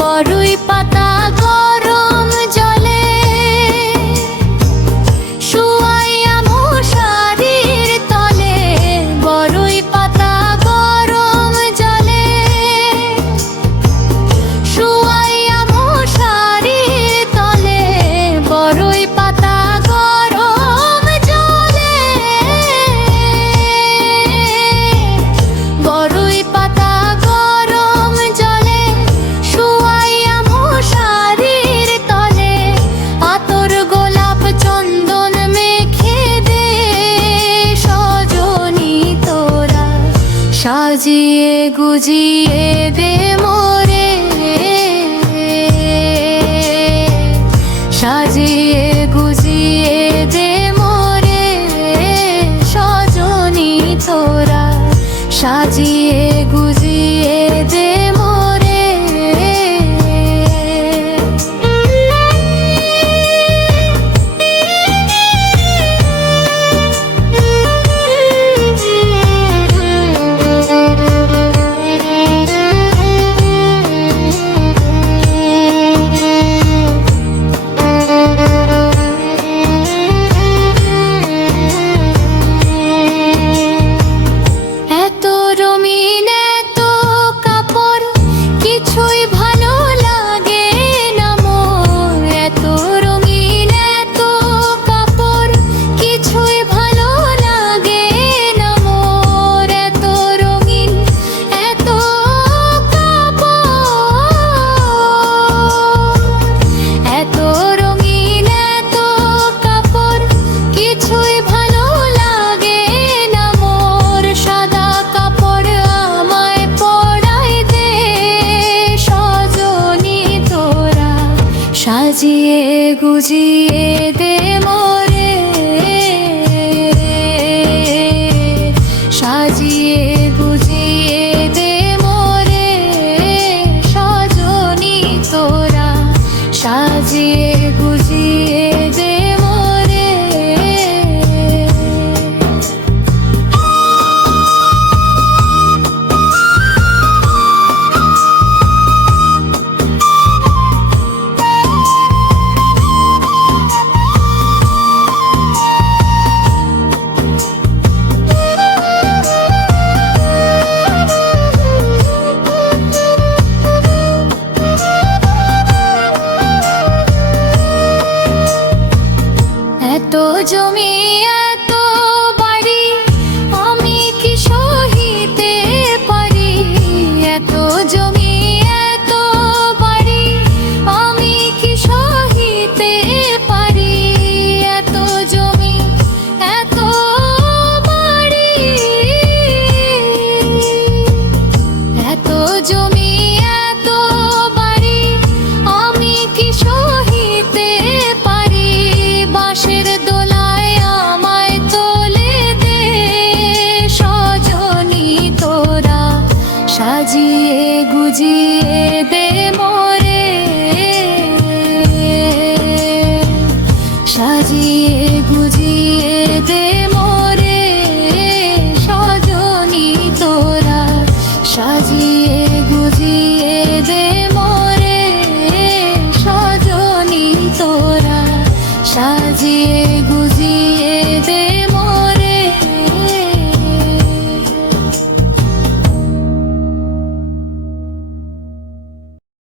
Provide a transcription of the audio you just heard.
বড়ই পাতা গরম জলে শুয়াইয়া মশারির তলে, বড়ই পাতা গরম জলে শুয়াইয়া মশারির তলে, বড়ই পাতা গরম জলে, বড়ই পাতা গরম জলে শুয়াইয়া মশারির তলে, আতর গোলাপ চন্দন মেখে দে সজনী তোরা, সাজিয়ে গুজিয়ে দে মোরে, সাজিয়ে গুজিয়ে দে মোরে সজনী তোরা, সাজিয়ে গুজিয়ে দে মোরে। এত রঙিন এত কাপড় কিছুই ভালো লাগে না মোর, এত রঙিন এত কাপড় কিছুই ভালো লাগে না মোর, এত রঙিন এত কাপড়, এত রঙিন এত কাপড় কিছুই ভালো লাগে না মোর, সাদা কাপড় আমায় পরাই দে সজনী তোরা, সাজিয়ে গুজিয়ে দে মোর।